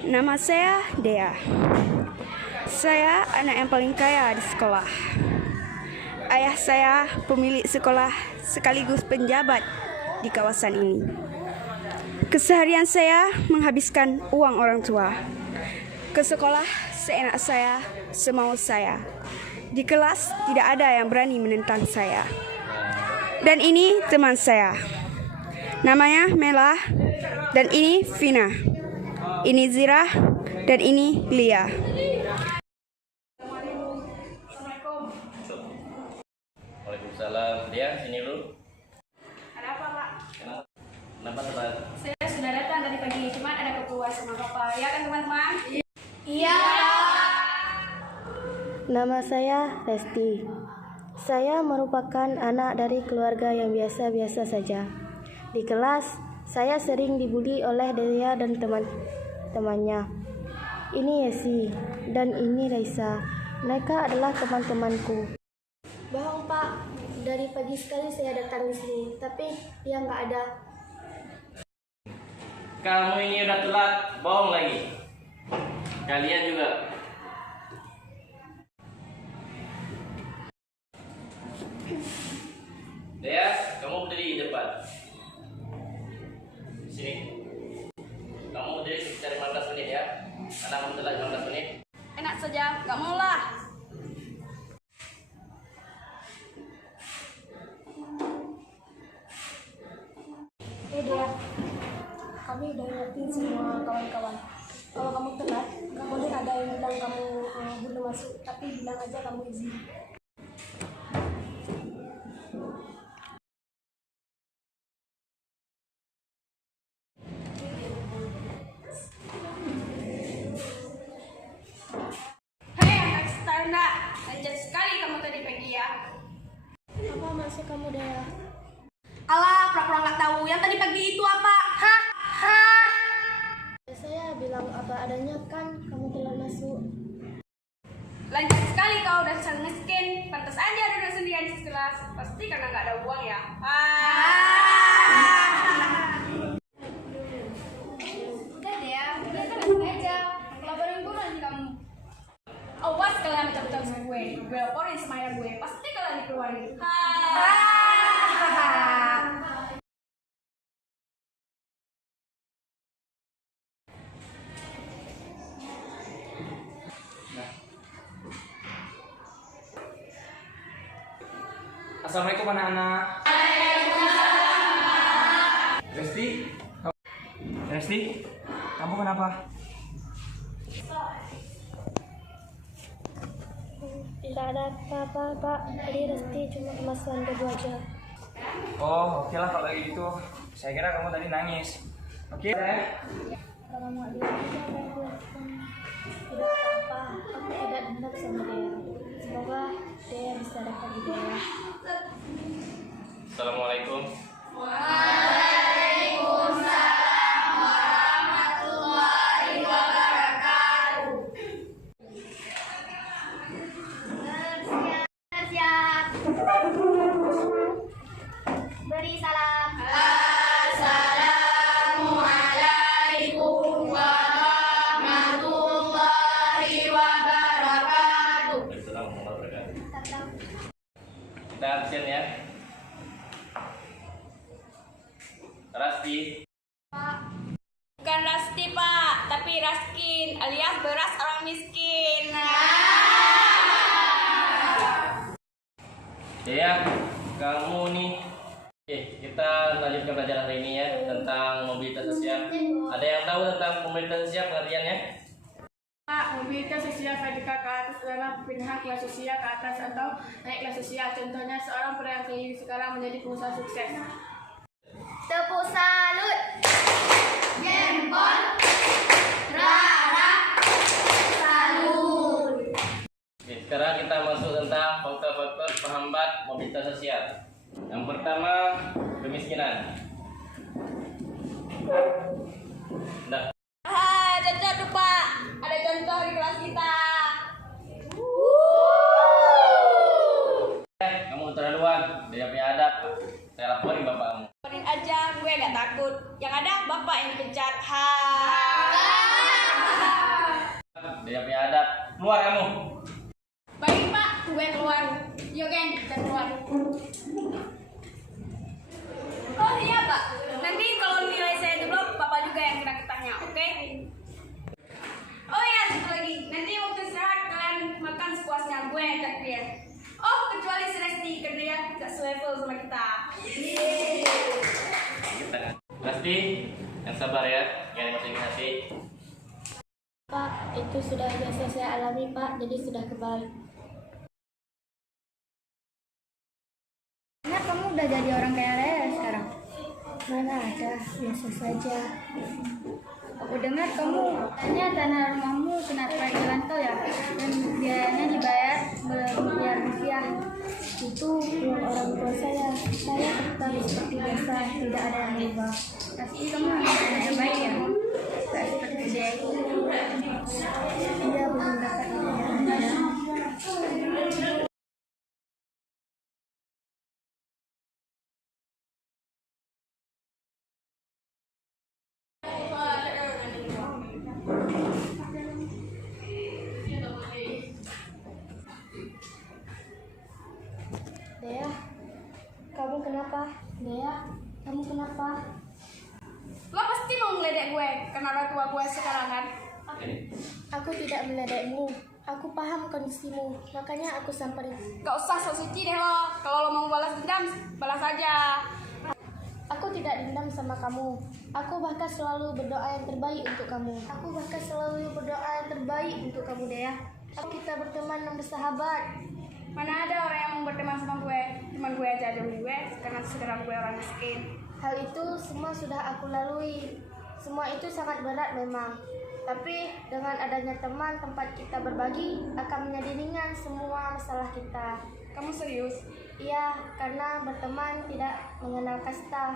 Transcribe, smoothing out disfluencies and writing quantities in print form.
Nama saya Dea. Saya anak yang paling kaya di sekolah. Ayah saya pemilik sekolah sekaligus penjabat di kawasan ini. Keseharian saya menghabiskan uang orang tua. Ke sekolah seenak saya, semau saya. Di kelas tidak ada yang berani menentang saya. Dan ini teman saya. Namanya Mela, dan ini Vina. Ini Zira, dan ini Lia. Waalaikumsalam. Dia sini dulu. Ada apa, Pak? Kenapa teman? Saya sudah datang tadi pagi, cuma ada keperluan sama Bapak. Ya kan teman-teman? Iya. Nama saya Resti. Saya merupakan anak dari keluarga yang biasa-biasa saja. Di kelas, saya sering dibully oleh Dea dan teman-temannya. Ini Yesi dan ini Raisa. Mereka adalah teman-temanku. Bohong, Pak. Dari pagi sekali saya datang di sini, tapi dia nggak ada. Kamu ini udah telat, bohong lagi. Kalian juga. Dea, kamu berdiri di depan. Sini. Kamu berdiri sekitar 15 menit ya. Karena kamu telat 15 menit. Enak saja, gak mau lah. Dea, kami udah ingetin semua kawan-kawan. Kalau kamu telat, nggak boleh ada yang bilang kamu belum masuk, tapi bilang aja kamu izin. Hei anak Standa, lanjut sekali kamu tadi pagi ya. Apa maksud kamu, Dea? Alah, pura-pura nggak tahu. Yang tadi pagi itu apa? Hah? Hah? Saya bilang apa adanya kan, kamu telat masuk. Lanjut sekali kau dasar miskin. Pantas aja duduk sendirian di kelas. Pasti karena nggak ada uang ya. Udah deh ya, udah kan aja. Laporin gue nanti kamu. Awas kalian macam-macam sama gue. Gue laporin sama ayah gue. Pasti kalian dikeluarin. Assalamualaikum anak-anak. Resti, kamu kenapa? Tidak ada apa-apa, Pak. Tadi Resti cuma kemasukan debu aja. Oh, oke lah kalau gitu. Saya kira kamu tadi nangis. Oke. Kalau mau bilang aja kan tidak apa-apa. Aku tidak dendam sama Dea. Semoga Dea bisa dapat di Dea. Assalamualaikum. Beri salam. Kita absen ya. Rasti. Bukan Rasti, Pak, tapi Raskin alias beras orang miskin. Dea, kamu nih. Kita lanjutkan pelajaran hari ini ya tentang mobilitas sosial. Ada yang tahu tentang mobilitas sosial pengertiannya? Pak, mobilitas sosial vertikal ke atas adalah perpindahan kelas sosial ke atas atau naik kelas sosial. Contohnya seorang pedagang keliling sekarang menjadi pengusaha sukses. Tepuk salut. Jempol. Rara. Salut. Oke, sekarang kita masuk tentang faktor-faktor penghambat mobilitas sosial. Yang pertama, kemiskinan. Nah, Contoh tuh, Pak. Ada contoh di kelas kita. kamu keterlaluan, dia punya adab. Saya laporin bapakmu. Laporin aja, gue gak takut. Yang ada bapak yang dipecat. Keluar kamu. Baik Pak, gue keluar. Yuk geng, kita keluar. Oh iya Pak, nanti kalau nilai saya jeblok, Bapak juga yang kena getahnya, oke? Oh iya, satu lagi. Nanti waktu istirahat kalian makan sepuasnya, gue yang traktir. Oh, kecuali si Resti, karena dia gak selevel sama kita. Pasti yang sabar ya, jangan masukin hati. Pak, itu sudah biasa saya alami, Pak, jadi sudah kebal. Nah, kamu udah jadi orang kaya raya sekarang. Mana ada, biasa saja. Aku dengar kamu tanya tanah rumahmu kena proyek jalan tol ya, dan biayanya dibayar bermiliar-miliar. Itu uang orang tua saya tetap seperti biasa, tidak ada yang berubah. Pasti kamu anak yang baik ya, tak seperti dia itu. Dia belum dapat ide. Dea, kamu kenapa? Dea, kamu kenapa? Lo pasti mau ngeledek gue, karena orang tua gue sekarang kan? Aku tidak meledekmu. Aku paham kondisimu, makanya aku samperin. Gak usah sok suci deh lo, kalau lo mau balas dendam, balas aja. Aku tidak dendam sama kamu. Aku bahkan selalu berdoa yang terbaik untuk kamu. Dea. Kita berteman dan bersahabat. Mana ada orang yang mau berteman sama gue, teman gue aja jauh gue, karena sekarang gue orang miskin. Hal itu semua sudah aku lalui. Semua itu sangat berat memang. Tapi dengan adanya teman tempat kita berbagi akan menjadi ringan semua masalah kita. Kamu serius? Iya, karena berteman tidak mengenal kasta.